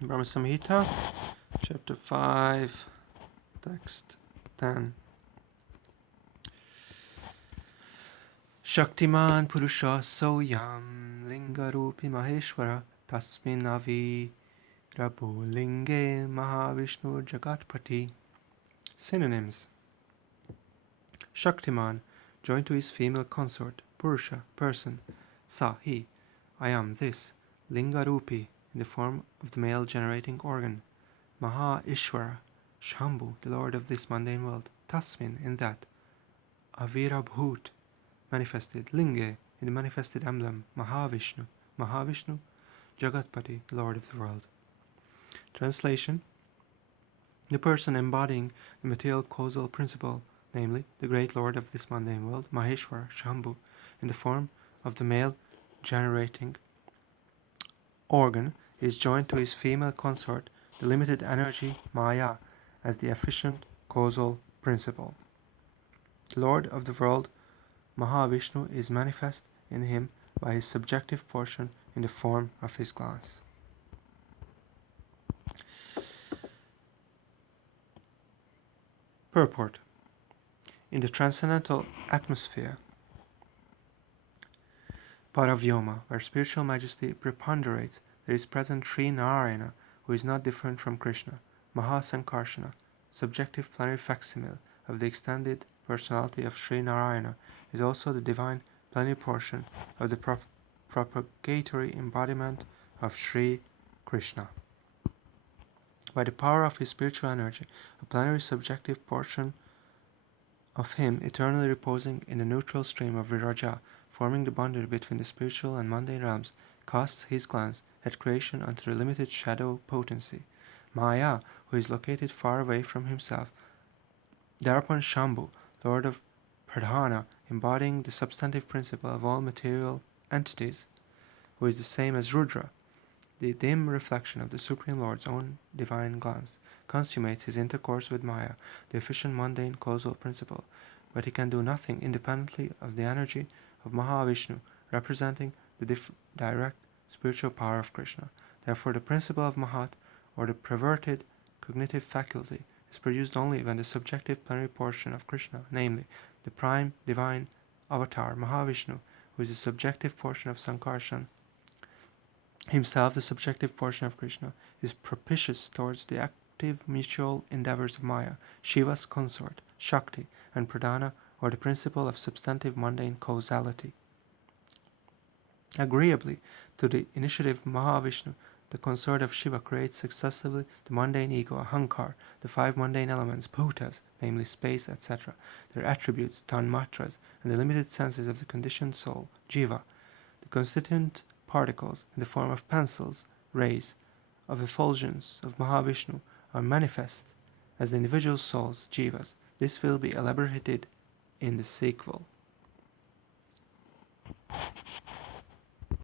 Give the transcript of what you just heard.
Brahma-saṁhitā, chapter 5, text 10. Shaktiman Purusha Soyam Lingarupi Maheshwara Tasmin Avi Rabhu Linge Mahavishnu Jagatpati. Synonyms: Shaktiman, joined to his female consort. Purusha, person. Sa, he. I am this. Lingarupi, in the form of the male generating organ. Maha Ishvara, Shambhu, the lord of this mundane world. Tasmin, in that. Avirabhut, manifested. Linge, in the manifested emblem. Mahavishnu, Mahavishnu, Jagatpati, the lord of the world. Translation: the person embodying the material causal principle, namely, the great lord of this mundane world, Maheshwara, Shambhu, in the form of the male generating organ, is joined to his female consort, the limited energy, Maya, as the efficient causal principle. The lord of the world, Mahavishnu, is manifest in him by his subjective portion in the form of his glance. Purport: in the transcendental atmosphere, Paravyoma, where spiritual majesty preponderates, there is present Śrī Narayana, who is not different from Krishna. Mahasankarshana, subjective plenary facsimile of the extended personality of Śrī Narayana, is also the divine plenary portion of the propagatory embodiment of Śrī Krishna. By the power of his spiritual energy, a plenary subjective portion of him, eternally reposing in the neutral stream of Viraja, forming the boundary between the spiritual and mundane realms, casts his glance at creation unto the limited shadow potency, Maya, who is located far away from himself. Thereupon Shambhu, lord of Pradhana, embodying the substantive principle of all material entities, who is the same as Rudra, the dim reflection of the Supreme Lord's own divine glance, consummates his intercourse with Maya, the efficient mundane causal principle, but he can do nothing independently of the energy of Mahavishnu, representing the direct spiritual power of Krishna. Therefore the principle of Mahat, or the perverted cognitive faculty, is produced only when the subjective plenary portion of Krishna, namely, the prime divine avatar Mahavishnu, who is the subjective portion of Sankarshan, himself the subjective portion of Krishna, is propitious towards the active mutual endeavors of Maya, Shiva's consort, Shakti, and Pradhana, or the principle of substantive mundane causality. Agreeably to the initiative of Mahavishnu, the consort of Shiva creates successively the mundane ego, Ahankar, the five mundane elements, Bhutas, namely space, etc., their attributes, Tanmatras, and the limited senses of the conditioned soul, Jiva. The constituent particles, in the form of pencils, rays, of effulgence of Mahavishnu, are manifest as the individual souls, Jivas. This will be elaborated in the sequel.